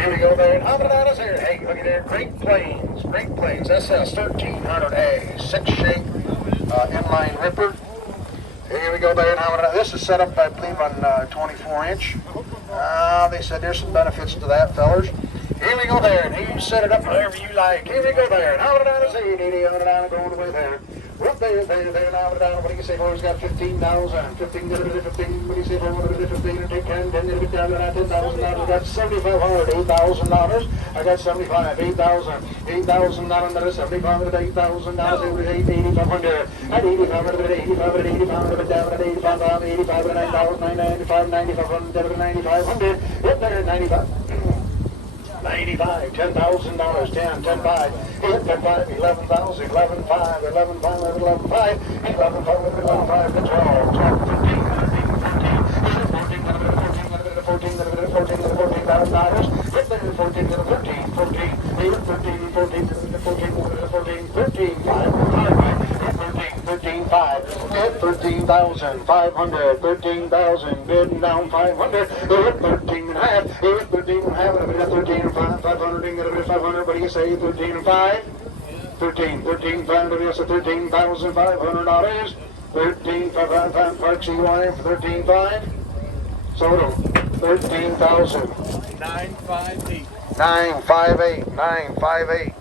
Here we go there. How about us here? Hey, look at there. Great Plains, SS 1300A, 6 Shank inline ripper. Here we go there. Now, this is set up, I believe, on 24 inch. They said there's some benefits to that, fellers. Here we go there, and you set it up however you like. Here we go there, and how did I say, going away there. Well, there, now, what do you say, boys, got 15,000, 15, what do you say, 15, take 10, 10,000, I got 7,500, $8,000, I got 75, 8,000, $8,000, 75, $8,000, 8,500, at 8,500, 8,500, 8,500, down at 85, 85, 9,000, 995, 9,500, 9,500, hit there, 95. 95, $10,000, 10, 10, 5, 8, 10, 5, 11,000, 11, 5, 11, 5, 11, 5, 11, 5, 11, 5, 12, 12, 15, 14,000, hit there, 14, 13, 14, 8, 13, 14, 14, 13, 5, 13, 5, 13,500, 13,000, bid down 500, 13 and a half, 13 and a half, 13 and 5, 500, 500, what do you say, 13 and 5? 13, 500, yes, $13,500, 13, 5, Parks EY for 13, 5, so 13,000. 958. 958, 958.